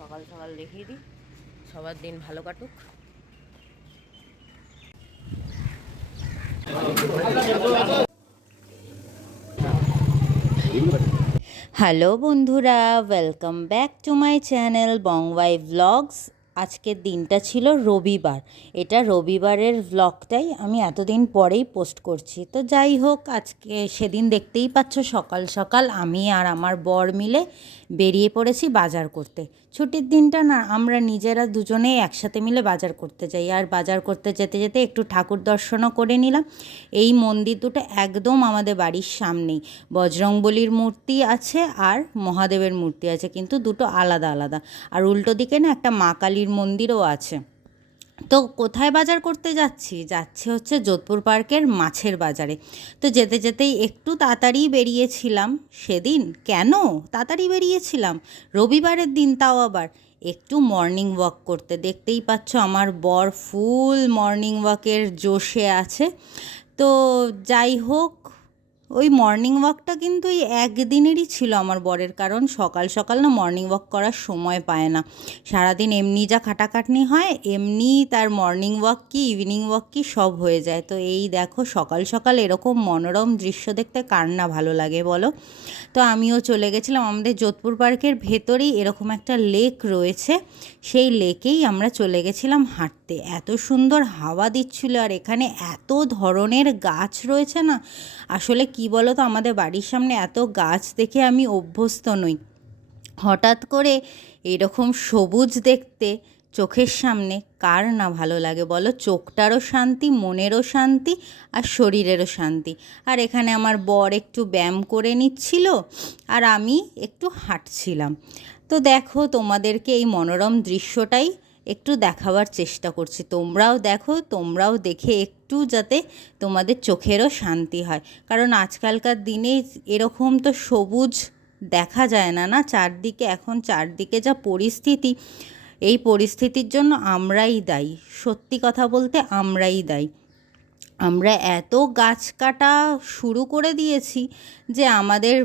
সকাল সকাল দেখিয়ে দিই, সবার দিন ভালো কাটুক। হ্যালো বন্ধুরা, welcome back to my channel Bongwai vlogs. আজকের দিনটা ছিল রবিবার। এটা রবিবারের ভ্লগটাই আমি এতদিন পরেই পোস্ট করছি। তো যাই হোক, আজকে সেদিন দেখতেই পাচ্ছ সকাল সকাল আমি আর আমার বর মিলে বেরিয়ে পড়েছি বাজার করতে। ছুটির দিনটা না, আমরা নিজেরা দুজনেই একসাথে মিলে বাজার করতে যাই। আর বাজার করতে যেতে যেতে একটু ঠাকুর দর্শনও করে নিলাম। এই মন্দির দুটো একদম আমাদের বাড়ির সামনেই। বজরংবলীর মূর্তি আছে আর মহাদেবের মূর্তি আছে, কিন্তু দুটো আলাদা আলাদা। আর উল্টো দিকে না একটা মা কালীর মন্দিরও আছে। তো কোথায় বাজার করতে যাচ্ছি হচ্ছে যোধপুর পার্কের মাছের বাজারে। তো যেতে যেতেই একটু তাড়াতাড়ি বেরিয়েছিলাম সেদিন। কেন তাড়াতাড়ি বেরিয়েছিলাম? রবিবারের দিন, তাও আবার একটু মর্নিং ওয়াক করতে। দেখতেই পাচ্ছ আমার বর ফুল মর্নিং ওয়াকের জোশে আছে। তো যাই হোক, ওই মর্নিং ওয়াকটা কিন্তু এই একদিনেরই ছিল আমার বরের, কারণ সকাল সকাল না মর্নিং ওয়াক করার সময় পায় না। সারাদিন এমনি যা খাটাখাটনি হয়, এমনি তার মর্নিং ওয়াক কি ইভিনিং ওয়াক কি সব হয়ে যায়। তো এই দেখো সকাল সকাল এরকম মনোরম দৃশ্য দেখতে কার না ভালো লাগে বলো। তো আমিও চলে গেছিলাম, আমাদের যোধপুর পার্কের ভেতরেই এরকম একটা লেক রয়েছে, সেই লেকেই আমরা চলে গেছিলাম হাঁটতে। এত সুন্দর হাওয়া দিচ্ছিল, আর এখানে এত ধরনের গাছ রয়েছে না, আসলে কি বলো তো, আমাদের বাড়ির সামনে এত গাছ দেখে আমি অভ্যস্ত নই। হঠাৎ করে এরকম সবুজ দেখতে চোখের সামনে কার না ভালো লাগে বলো। চোখটারও শান্তি, মনেরও শান্তি, আর শরীরেরও শান্তি। আর এখানে আমার বর একটু ব্যায়াম করে নিচ্ছিল, আর আমি একটু হাঁটছিলাম। তো দেখো, তোমাদেরকে এই মনোরম দৃশ্যটাই একটু দেখাবার চেষ্টা করছি। তোমরাও দেখো, তোমরাও দেখে একটু যাতে তোমাদের চোখেরও শান্তি হয়, কারণ আজকালকার দিনে এরকম তো সবুজ দেখা যায় না চারদিকে। এখন চারদিকে যা পরিস্থিতি, এই পরিস্থিতির জন্য আমরাই দায়ী। সত্যি কথা বলতে আমরাই দায়ী। আমরা এত গাছ কাটা শুরু করে দিয়েছি যে আমাদের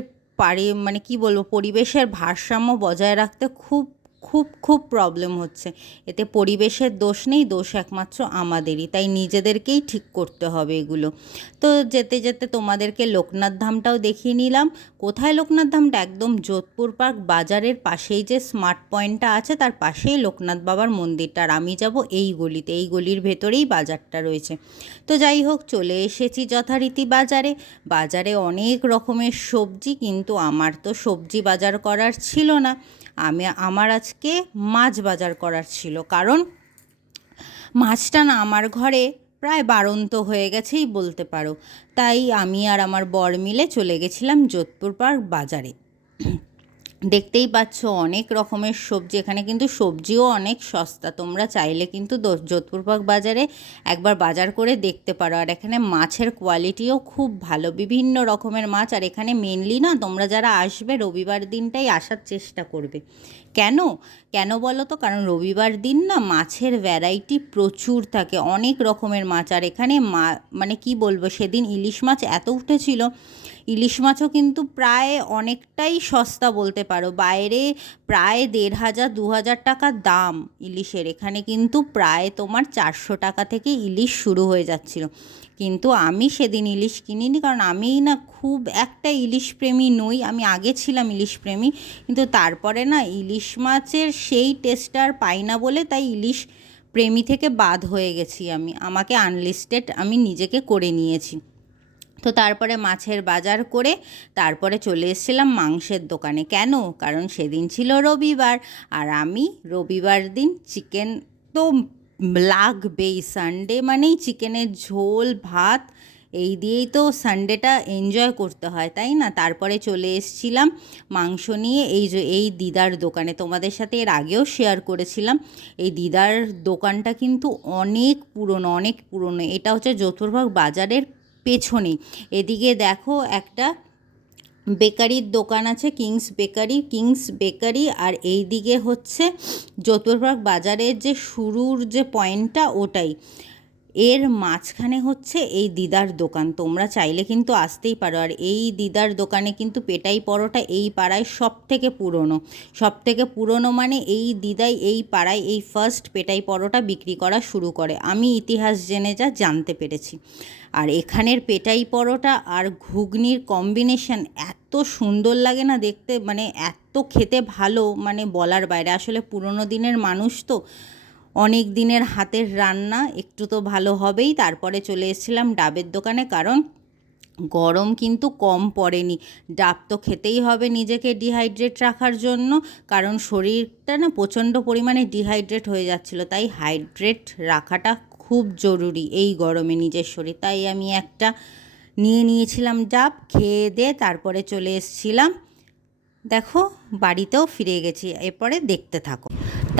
মানে কি বলবো, পরিবেশের ভারসাম্য বজায় রাখতে খুব খুব খুব প্রবলেম হচ্ছে। এতে পরিবেশের দোষ নেই, দোষ একমাত্র আমাদেরই। তাই নিজেদেরকেই ঠিক করতে হবে এগুলো। তো যেতে যেতে তোমাদেরকে লোকনাথ ধামটাও দেখিয়ে নিলাম। কোথায় লোকনাথ ধামটা? একদম যোধপুর পার্ক বাজারের পাশেই যে স্মার্ট পয়েন্টটা আছে, তার পাশেই লোকনাথ বাবার মন্দিরটা। আর আমি যাব এই গলিতে, এই গলির ভেতরেই বাজারটা রয়েছে। তো যাই হোক, চলে এসেছি যথারীতি বাজারে। বাজারে অনেক রকমের সবজি, কিন্তু আমার তো সবজি বাজার করার ছিল না। আমার আজকে মাছ বাজার করার ছিল, কারণ মাছটা না আমার ঘরে প্রায় বাড়ন্ত হয়ে গেছেই বলতে পারো। তাই আমি আর আমার বর মিলে চলে গেছিলাম যোধপুর পার্ক বাজারে। দেখতেই পাচ্ছ অনেক রকমের সবজি, এখানে কিন্তু সবজিও অনেক সস্তা। তোমরা চাইলে কিন্তু যোধপুর পার্ক বাজারে একবার বাজার করে দেখতে পারো। আর এখানে মাছের কোয়ালিটিও খুব ভালো, বিভিন্ন রকমের মাছ। আর এখানে মেনলি না, তোমরা যারা আসবে রবিবার দিনটাই আসার চেষ্টা করবে। কেন কেন বলো তো? কারণ রবিবার দিন না মাছের ভ্যারাইটি প্রচুর থাকে, অনেক রকমের মাছ। আর এখানে মানে কি বলবো, সেদিন ইলিশ মাছ এত উঠেছিল, ইলিশ মাছও কিন্তু প্রায় অনেকটাই সস্তা বলতে পারো। বাইরে প্রায় ১,৫০০-২,০০০ টাকা দাম ইলিশের, এখানে কিন্তু প্রায় তোমার ৪০০ টাকা থেকে ইলিশ শুরু হয়ে যাচ্ছিল। কিন্তু আমি সেদিন ইলিশ কিনিনি, কারণ আমি না খুব একটা ইলিশ প্রেমী নই। আমি আগে ছিলাম ইলিশ প্রেমী, কিন্তু তারপরে না ইলিশ মাছের সেই টেস্টটা আর পাই না বলে, তাই ইলিশ প্রেমী থেকে বাদ হয়ে গেছি আমি। আমাকে আনলিস্টেড আমি নিজেকে করে নিয়েছি। তো তারপরে মাছের বাজার করে তারপরে চলে এসেছিলাম মাংসের দোকানে। কেন? কারণ সেদিন ছিল রবিবার, আর আমি রবিবার দিন চিকেন তো লাগবেই। সানডে মানেই চিকেনের ঝোল ভাত, এই দিয়েই তো সানডেটা এনজয় করতে হয়, তাই না? তারপরে চলে এসেছিলাম মাংস নিয়ে এই দিদার দোকানে। তোমাদের সাথে এর আগেও শেয়ার করেছিলাম। এই দিদার দোকানটা কিন্তু অনেক পুরনো, অনেক পুরনো। এটা হচ্ছে যোধপুরবাগ বাজারের পেছনেই। এদিকে দেখো একটা বেকারির দোকান আছে, কিংস বেকারি। আর এই দিকে হচ্ছে যোধপুরবাগ বাজারের যে শুরুর যে পয়েন্টটা, ওটাই। এর মাঝখানে হচ্ছে এই দিদার দোকান, তোমরা চাইলে কিন্তু আসতেই পারো। আর এই দিদার দোকানে কিন্তু পেটাই পরোটা এই পাড়ায় সব থেকে পুরনো মানে এই দিদাই এই পাড়ায় এই ফার্স্ট পেটাই পরোটা বিক্রি করা শুরু করে, আমি ইতিহাস জেনে যা জানতে পেরেছি। আর এখানের পেটাই পরোটা আর ঘুগনির কম্বিনেশন এত সুন্দর লাগে না দেখতে, মানে এত খেতে ভালো, মানে বলার বাইরে। আসলে পুরনো দিনের মানুষ তো, অনেক দিনের হাতের রান্না, একটু তো ভালো হবেই। তারপরে চলে এসেছিলাম ডাবের দোকানে, কারণ গরম কিন্তু কম পড়েনি, ডাব তো খেতেই হবে নিজেকে ডিহাইড্রেট রাখার জন্য, কারণ শরীরটা না প্রচণ্ড পরিমাণে ডিহাইড্রেট হয়ে যাচ্ছিলো, তাই হাইড্রেট রাখাটা খুব জরুরি এই গরমে নিজের শরীর। তাই আমি একটা নিয়েছিলাম ডাব, খেয়ে দিয়ে তারপরে চলে এসেছিলাম, দেখো বাড়িতেও ফিরে গেছি। এরপরে দেখতে থাকো।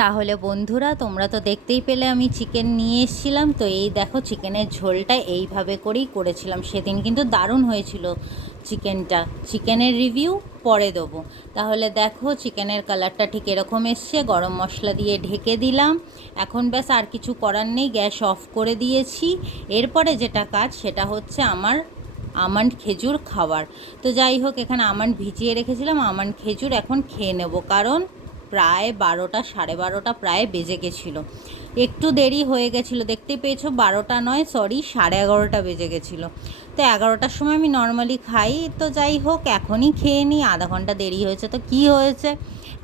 তাহলে বন্ধুরা, তোমরা তো দেখতেই পেলে আমি চিকেন নিয়ে এসেছিলাম। তো এই দেখো, চিকেনের ঝোলটা এইভাবে করেই করেছিলাম। সেদিন কিন্তু দারুণ হয়েছিল চিকেনটা। চিকেনের রিভিউ পরে দেবো। তাহলে দেখো, চিকেনের কালারটা ঠিক এরকম এসছে। গরম মশলা দিয়ে ঢেকে দিলাম। এখন ব্যাস আর কিছু করার নেই, গ্যাস অফ করে দিয়েছি। এরপরে যেটা কাজ সেটা হচ্ছে আমার আমন্ড খেজুর খাওয়ার। তো যাই হোক, এখানে আমন্ড ভিজিয়ে রেখেছিলাম, আমন্ড খেজুর এখন খেয়ে নেব, কারণ প্রায় 12টা, 12:30 প্রায় বেজে গেছিলো। একটু দেরি হয়ে গেছিলো, দেখতেই পেয়েছো, 12টা নয়, সরি 11:30 বেজে গেছিলো। তো 11টার সময় আমি নর্মালি খাই। তো যাই হোক, এখনই খেয়ে নিই, আধা ঘন্টা দেরি হয়েছে তো কি হয়েছে,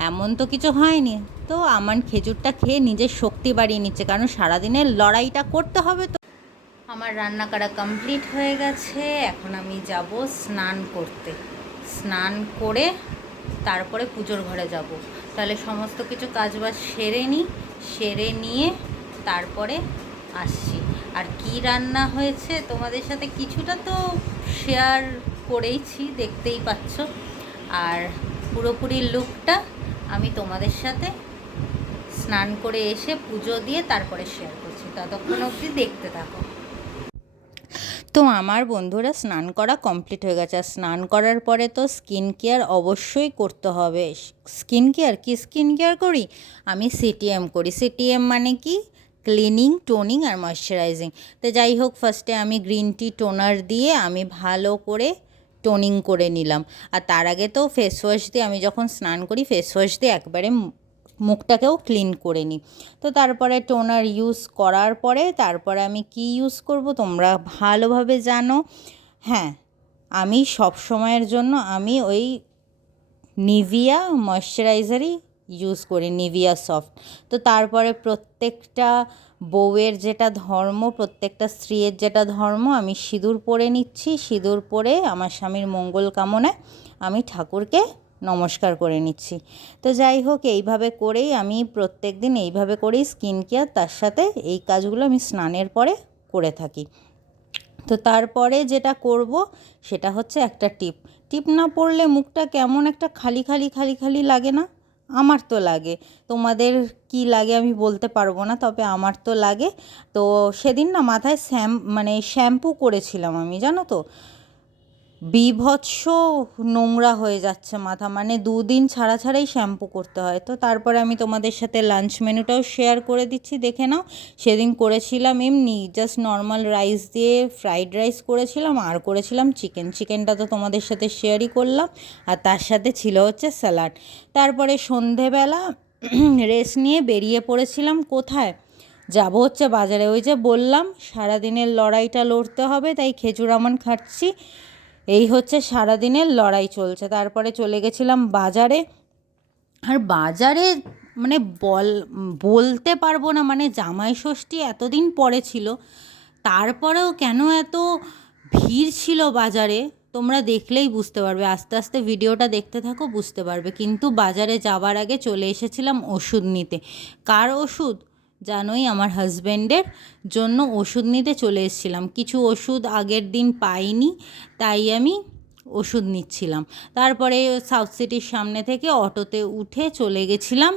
এমন তো কিছু হয়নি। তো আমার খেজুরটা খেয়ে নিজের শক্তি বাড়িয়ে নিচ্ছে, কারণ সারাদিনের লড়াইটা করতে হবে। তো আমার রান্না করা কমপ্লিট হয়ে গেছে, এখন আমি যাব স্নান করতে। স্নান করে তারপরে পুজোর ঘরে যাব। তাহলে সমস্ত কিছু কাজবাজ সেরে নিয়ে তারপরে আসছি। আর কি রান্না হয়েছে তোমাদের সাথে কিছুটা তো শেয়ার করেইছি, দেখতেই পাচ্ছ। আর পুরোপুরি লুকটা আমি তোমাদের সাথে স্নান করে এসে পুজো দিয়ে তারপরে শেয়ার করছি। ততক্ষণ অবধি দেখতে থাকো। তো আমার বন্ধুরা, স্নান করা কমপ্লিট হয়ে গেছে। আর স্নান করার পরে তো স্কিন কেয়ার অবশ্যই করতে হবে। স্কিন কেয়ার করি আমি, সিটিএম করি। সিটিএম মানে কি? ক্লিনিং, টোনিং আর ময়শ্চারাইজিং। তো যাই হোক, ফার্স্টে আমি গ্রিন টি টোনার দিয়ে আমি ভালো করে টোনিং করে নিলাম। আর তার আগে তো ফেস ওয়াশ দিয়ে, আমি যখন স্নান করি ফেস ওয়াশ দিয়ে একবারে মুখটাকেও ক্লিন করে নিই। তো তারপরে টোনার ইউজ করার পরে তারপরে আমি কি ইউজ করব তোমরা ভালোভাবে জানো। হ্যাঁ, আমি সব সময়ের জন্য আমি ওই নিভিয়া ময়শ্চারাইজারই ইউজ করি, নিভিয়া সফট। তো তারপরে প্রত্যেকটা বউয়ের যেটা ধর্ম, প্রত্যেকটা স্ত্রীর যেটা ধর্ম, আমি সিঁদুর পরে নিচ্ছি। সিঁদুর পরে আমার স্বামীর মঙ্গল কামনায় আমি ঠাকুরকে নমস্কার করে নিচ্ছি। তো যাই হোক, এইভাবে করেই আমি প্রত্যেক দিন এইভাবে করেই স্কিন কেয়ার, তার সাথে এই কাজগুলো আমি স্নানের পরে করে থাকি। তো তারপরে যেটা করব সেটা হচ্ছে একটা টিপ না পড়লে মুখটা কেমন একটা খালি লাগে না? আমার তো লাগে, তোমাদের কি লাগে আমি বলতে পারবো না, তবে আমার তো লাগে। তো সেদিন না মাথায় শ্যাম্পু করেছিলাম আমি, জানো তো, বীভৎস নোংরা হয়ে যাচ্ছে মাথা, মানে 2 দিন ছাড়াই শ্যাম্পু করতে হয়। তো তারপরে আমি তোমাদের সাথে লাঞ্চ মেনুটাও শেয়ার করে দিচ্ছি, দেখে নাও। সেদিন করেছিলাম এমনি জাস্ট নর্মাল রাইস দিয়ে ফ্রাইড রাইস করেছিলাম, আর করেছিলাম চিকেনটা তো তোমাদের সাথে শেয়ারই করলাম। আর তার সাথে ছিল হচ্ছে স্যালাড। তারপরে সন্ধেবেলা রেস্ট নিয়ে বেরিয়ে পড়েছিলাম। কোথায় যাব? হচ্ছে বাজারে। ওই যে বললাম সারাদিনের লড়াইটা লড়তে হবে, তাই খেজুর আমন্ড খাচ্ছি। এই হচ্ছে সারাদিনের লড়াই চলছে। তারপরে চলে গেছিলাম বাজারে। আর বাজারে মানে বলতে পারবো না, মানে জামাই ষষ্ঠী এতদিন পরে ছিল, তারপরেও কেন এত ভিড় ছিল বাজারে তোমরা দেখলেই বুঝতে পারবে। আস্তে আস্তে ভিডিওটা দেখতে থাকো, বুঝতে পারবে। কিন্তু বাজারে যাওয়ার আগে চলে এসেছিলাম ওষুধ নিতে। কার ওষুধ জানোই? আমার হাজব্যান্ডের জন্য ওষুধ নিতে চলে এসেছিলাম। কিছু ওষুধ আগের দিন পাইনি, তাই আমি ওষুধ নিচ্ছিলাম। তারপরে সাউথ সিটির সামনে থেকে অটোতে উঠে চলে গেছিলাম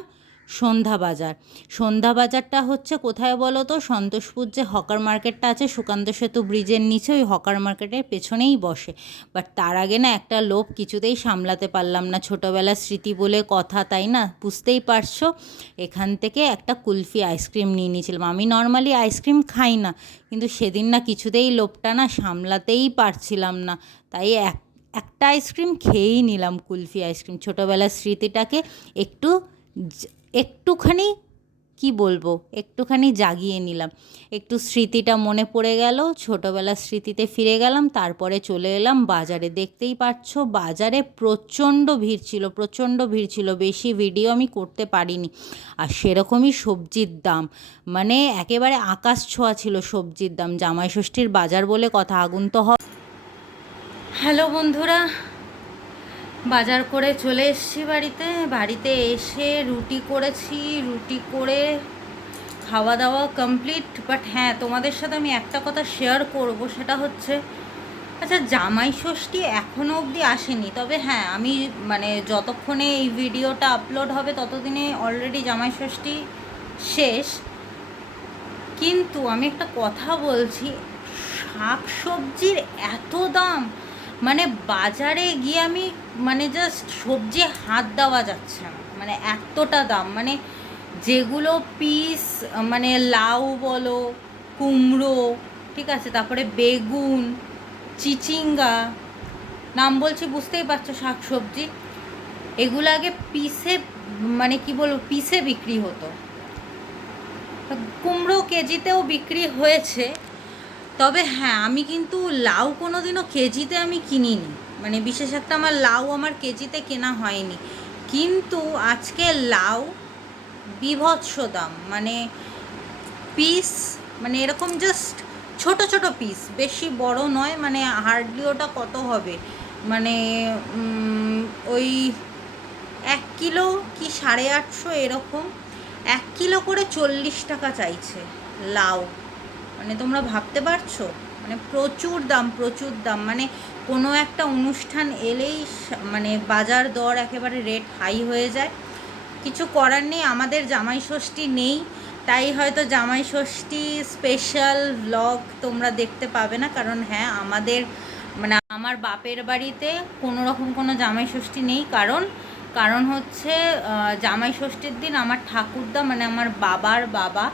সন্ধ্যা বাজার। সন্ধ্যা বাজারটা হচ্ছে কোথায় বলো তো? সন্তোষপুর যে হকার মার্কেটটা আছে সুকান্ত সেতু ব্রিজের নিচে, ওই হকার মার্কেটের পেছনেই বসে। বাট তার আগে না একটা লোভ কিছুতেই সামলাতে পারলাম না, ছোটোবেলার স্মৃতি বলে কথা, তাই না? বুঝতেই পারছো। এখান থেকে একটা কুলফি আইসক্রিম নিয়ে নিয়েছিলাম। আমি নর্মালি আইসক্রিম খাই না, কিন্তু সেদিন না কিছুতেই লোভটা না সামলাতেই পারছিলাম না, তাই একটা আইসক্রিম খেয়েই নিলাম, কুলফি আইসক্রিম। ছোটোবেলার স্মৃতিটাকে একটু একটুখানি কি বলবো, একটুখানি জাগিয়ে নিলাম। একটু স্মৃতিটা মনে পড়ে গেল, ছোটোবেলার স্মৃতিতে ফিরে গেলাম। তারপরে চলে এলাম বাজারে। দেখতেই পাচ্ছ বাজারে প্রচণ্ড ভিড় ছিল, প্রচণ্ড ভিড় ছিল। বেশি ভিডিও আমি করতে পারিনি। আর সেরকমই সবজির দাম, মানে একেবারে আকাশ ছোঁয়া ছিল সবজির দাম। জামাই ষষ্ঠীর বাজার বলে কথা, আগুন তো হয়। হ্যালো বন্ধুরা, বাজার করে চলে এসেছি বাড়িতে এসে রুটি করেছি, রুটি করে খাওয়া দাওয়া কমপ্লিট। বাট হ্যাঁ, তোমাদের সাথে আমি একটা কথা শেয়ার করব, সেটা হচ্ছে আচ্ছা, জামাই ষষ্ঠী এখনও অবধি আসেনি, তবে হ্যাঁ আমি মানে যতক্ষণে এই ভিডিওটা আপলোড হবে ততদিনে অলরেডি জামাই ষষ্ঠী শেষ। কিন্তু আমি একটা কথা বলছি, শাক সবজির এত দাম, মানে বাজারে গিয়ে আমি মানে জাস্ট সবজি হাত দেওয়া যাচ্ছে না, মানে এতটা দাম। মানে যেগুলো পিস, মানে লাউ বলো, কুমড়ো, ঠিক আছে, তারপরে বেগুন, চিচিঙ্গা, নাম বলছি বুঝতেই পারছো, শাক সবজি, এগুলো আগে পিসে, মানে কি বলবো, পিসে বিক্রি হতো। কুমড়ো কেজিতেও বিক্রি হয়েছে, তবে হ্যাঁ আমি কিন্তু লাউ কোনো দিনও কেজিতে আমি কিনিনি, মানে বিশেষ একটা আমার লাউ আমার কেজিতে কেনা হয়নি। কিন্তু আজকে লাউ বীভৎস দাম, মানে পিস, মানে এরকম জাস্ট ছোট ছোট পিস, বেশি বড় নয়, মানে হার্ডলি ওটা কত হবে, মানে ওই 1 কিলো কি 850 এরকম, 1 কিলো করে 40 টাকা চাইছে লাউ। মানে তোমরা ভাবতে পারছো, মানে প্রচুর দাম, প্রচুর দাম। মানে কোনো একটা অনুষ্ঠান এলেই মানে বাজার দর একেবারে রেট হাই হয়ে যায়। কিছু করার নেই, আমাদের জামাই ষষ্ঠী নেই, তাই হয়তো জামাই ষষ্ঠী স্পেশাল ব্লগ তোমরা দেখতে পাবে না। কারণ হ্যাঁ আমাদের মানে আমার বাপের বাড়িতে কোনো রকম কোনো জামাই ষষ্ঠী নেই। কারণ হচ্ছে জামাই ষষ্ঠীর দিন আমার ঠাকুরদা, মানে আমার বাবার বাবা,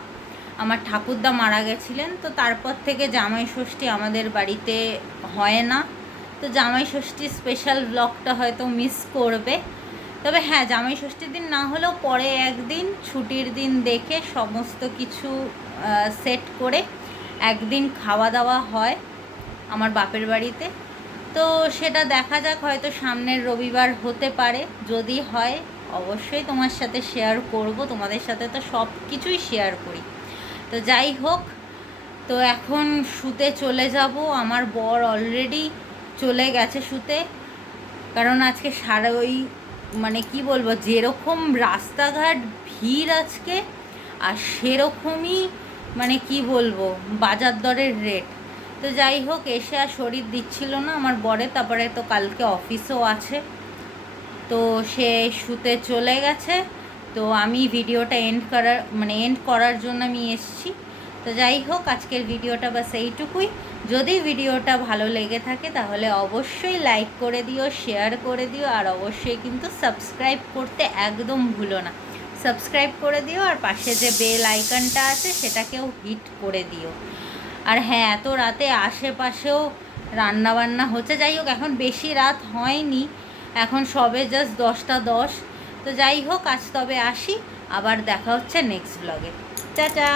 আমার ঠাকুরদা মারা গেছিলেন। তো তারপর থেকে জামাই ষষ্ঠী আমাদের বাড়িতে হয় না। তো জামাই ষষ্ঠীর স্পেশাল ব্লগটা হয়তো মিস করবে। তবে হ্যাঁ, জামাই ষষ্ঠীর দিন না হলেও পরে একদিন ছুটির দিন দেখে সমস্ত কিছু সেট করে একদিন খাওয়া দাওয়া হয় আমার বাপের বাড়িতে। তো সেটা দেখা যাক, হয়তো সামনের রবিবার হতে পারে। যদি হয় অবশ্যই তোমার সাথে শেয়ার করব, তোমাদের সাথে তো সব কিছুই শেয়ার করি। তো যাই হোক, তো এখন শুতে চলে যাব। আমার বর অলরেডি চলে গেছে শুতে, কারণ আজকে ওই মানে কি বলবো, যেরকম রাস্তাঘাট ভিড় আজকে, আর সেরকমই মানে কি বলবো বাজার দরের রেট। তো যাই হোক, এসে আর শরীর দিচ্ছিল না আমার বরের, তারপরে তো কালকে অফিসও আছে, তো সে শুতে চলে গেছে। তো আমি ভিডিওটা এন্ড করার জন্য আমি এসছি। তো যাই হোক, আজকের ভিডিওটা বাস এইটুকুই। যদি ভিডিওটা ভালো লেগে থাকে তাহলে অবশ্যই লাইক করে দিও, শেয়ার করে দিও, আর অবশ্যই কিন্তু সাবস্ক্রাইব করতে একদম ভুলো না। সাবস্ক্রাইব করে দিও, আর পাশে যে বেল আইকনটা আছে সেটাকেও হিট করে দিও। আর হ্যাঁ, এত রাতে আশেপাশেও রান্নাবান্না হচ্ছে। যাই হোক, এখন বেশি রাত হয়নি, এখন সবে জাস্ট 10টা 10। তো যাই হোক, আজ তবে আসি, আবার দেখা হচ্ছে নেক্সট ব্লগে। টাটা।